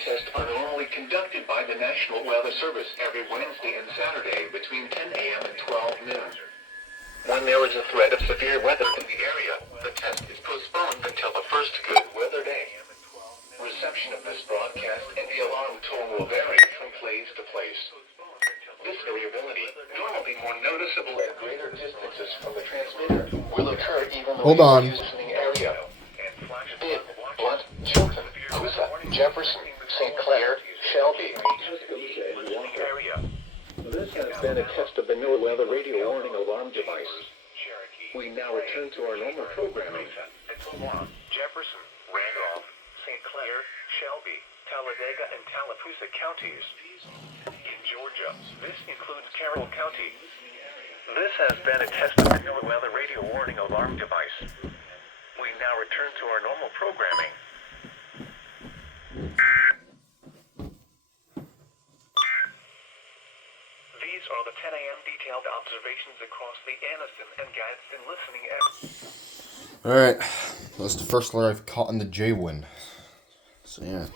Tests are normally conducted by the National Weather Service every Wednesday and Saturday between 10 a.m. and 12 noon. When there is a threat of severe weather in the area, the test is postponed until the first good weather day. Reception of this broadcast and the alarm tone will vary from place to place. This variability, normally more noticeable at greater distances from the transmitter, will occur even though you are in the listening area. Bibb, Blunt, Chilton, Coosa, Jefferson, St. Clair, Shelby. This has been a test of the new weather radio warning alarm device. We now return to our normal programming. Jefferson, Randolph, St. Clair, Shelby, Talladega, and Tallapoosa counties. In Georgia, this includes Carroll County. This has been a test of the new weather radio warning alarm device. We now return to our normal programming. These are the 10 a.m. detailed observations across the Anniston and Gadsden listening area. Alright, that's the first alert I've caught in the J-wind. So yeah.